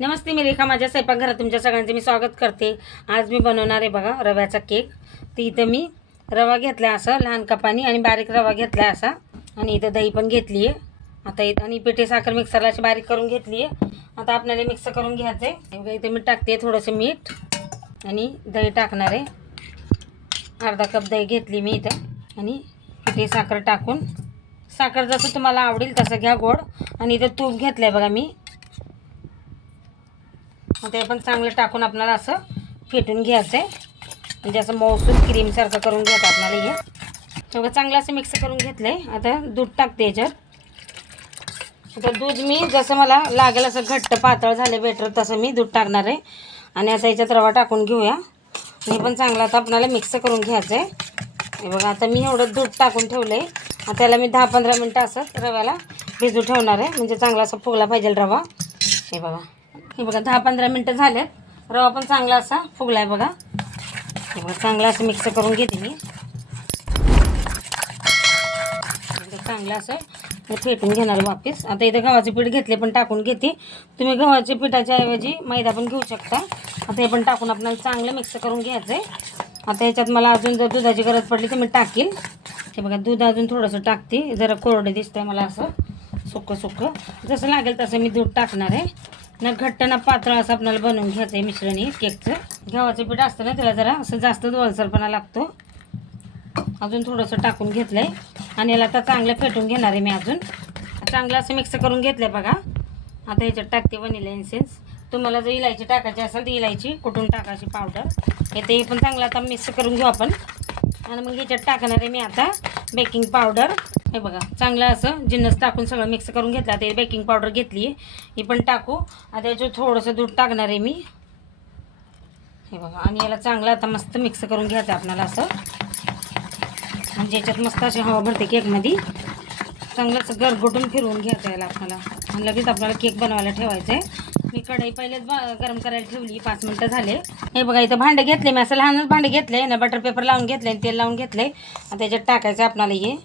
नमस्ते मी रेखा. माझ्या स्वयंपाकघरात तुमच्या सगळ्यांचे मी स्वागत करते. आज मी बनवणार आहे बघा रव्याचा केक. तर इथं मी रवा घेतला असा लहान कपानी आणि बारीक रवा घेतला असा. आणि इथं दही पण घेतली आहे आता इथं आणि पिठे साखर मिक्सरला अशी बारीक करून घेतली आहे आता आपल्याला मिक्स करून घ्यायचं आहे इथं मी टाकते थोडंसं मीठ. आणि दही टाकणार आहे. अर्धा कप दही घेतली मी इथं. आणि पिठे साखर टाकून. साखर जसं तुम्हाला आवडेल तसं घ्या गोड. आणि इथं तूप घेतलं आहे बघा मी. मग ते पण चांगलं टाकून आपल्याला असं फेटून घ्यायचं आहे. म्हणजे असं मौसूम क्रीमसारखं करून घ्यायचं आपल्याला हे. सगळं चांगलं असं मिक्स करून घेतलं आहे आता दूध टाकते याच्यात. आता दूध मी जसं मला लागेल असं घट्ट पातळ झालं बेटर तसं मी दूध टाकणार आहे. आणि आता याच्यात रवा टाकून घेऊया. हे पण चांगलं आता आपल्याला मिक्स करून घ्यायचं आहे. हे बघा आता मी एवढं दूध टाकून ठेवलं आहे आता त्याला मी दहा पंधरा मिनटं असं रव्याला भिजू ठेवणार आहे. म्हणजे चांगला असा फुगला पाहिजे रवा. हे बघा. हे बघा दहा पंधरा मिनटं झाले रवा पण चांगला असा फुगला आहे बघा. हे बघा चांगला असं मिक्स करून घेते मी. चांगलं असं हे फेटून घेणार वापस. आता इथं गव्हाचे पीठ घेतले पण टाकून घेते. तुम्ही गव्हाच्या पिठाच्या ऐवजी मैदा पण घेऊ शकता. आता हे पण टाकून आपल्याला चांगलं मिक्स करून घ्यायचं आहे आता याच्यात मला अजून जर दुधाची गरज पडली तर मी टाकील हे बघा दूध अजून थोडंसं टाकते. जरा कोरडे दिसतंय मला असं. सुकं सुकं. जसं लागेल तसं मी दूध टाकणार आहे. ना घट्ट ना पातळ असं आपल्याला बनवून घ्यायचं आहे मिश्रण हे केकचं. गव्हाचं पीठ असतं ना त्याला जरा असं जास्त दोलसरपणा लागतो. अजून थोडंसं टाकून घेतलं आहे आणि याला आता चांगलं फेटून घेणार आहे मी अजून. चांगलं असं मिक्स करून घेतलं आहे बघा. आता ह्याच्यात टाकते वनिला इन्सेन्स. तुम्हाला जर इलायची टाकायची असेल तर इलायची कुठून टाकायची पावडर. हे ते पण चांगलं आता मिक्स करून घेऊ आपण. आणि मग ह्याच्यात टाकणार आहे मी आता बेकिंग पावडर हे बघा चांगलं असं जिन्नस टाकून सगळं मिक्स करून घेतलं. आता बेकिंग पावडर घेतली. आहे ही पण टाकू. आता याच्यात थोडंसं दूध टाकणार आहे मी. हे बघा आणि याला चांगलं आता मस्त मिक्स करून घ्यायचं आपल्याला असं. म्हणजे याच्यात मस्त अशी हवा भरते केकमध्ये. चांगलं असं गरगोटून फिरवून घ्यायचं याला आपल्याला. आणि लगेच आपल्याला केक बनवायला ठेवायचं आहे मी कढई पहिलेच बा गरम करायला ठेवली. पाच मिनटं झाले. हे बघा इथं भांडे घेतले. मी असं लहानच भांडे घेतले. ना बटर पेपर लावून घेतले आणि तेल लावून घेतले. आता त्याच्यात टाकायचं आहे आपल्याला हे.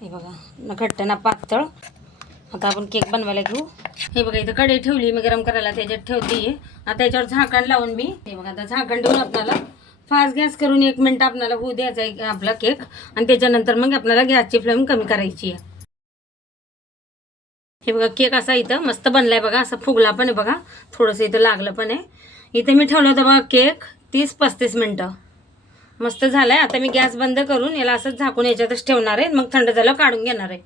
हे बघा ना घट्ट ना पातळ. आता आपण केक बनवायला घेऊ. हे बघा इथं कढई ठेवली मी गरम करायला त्याच्यात ठेवते. आता याच्यावर झाकण लावून मी. हे बघा आता झाकण ठेवून आपल्याला फास्ट गॅस करून एक मिनटं आपल्याला होऊ द्यायचा आहे आपला केक. आणि त्याच्यानंतर मग आपल्याला गॅसची फ्लेम कमी करायची आहे. हे बघा केक असा इथं मस्त बनलाय बघा असा फुगला पण आहे बघा. थोडंसं इथं लागलं पण आहे. इथं मी ठेवलं होतं बघा केक तीस पस्तीस मिनटं. मस्त झालाय. आता मी गॅस बंद करून याला असंच झाकून याच्यातच ठेवणार आहे. मग थंड झालं काढून घेणार आहे.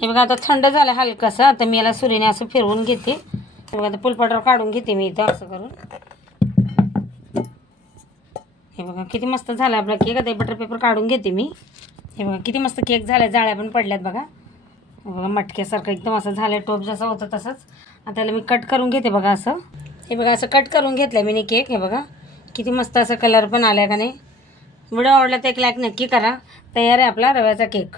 हे बघा आता थंड झालं हलकंसं. आता मी याला सुरीने असं फिरवून घेते. हे बघा आता पुलपाटावर काढून घेते मी इथं असं करून. हे बघा किती मस्त झालं आपला केक. आता बटर पेपर काढून घेते मी. हे बघा किती मस्त केक झाला जाळ्या पण पडल्यात बघा. बघा मटक्यासारखं एकदम असं झालं टोप जसं होतं तसंच. आता त्याला मी कट करून घेते बघा असं. हे बघा असं कट करून घेतलं मी केक. हे बघा किती मस्त असं कलर पण आला का नाही. व्हिडिओ आवडला तर एक लाईक नक्की करा. तयार आहे आपला रव्याचा केक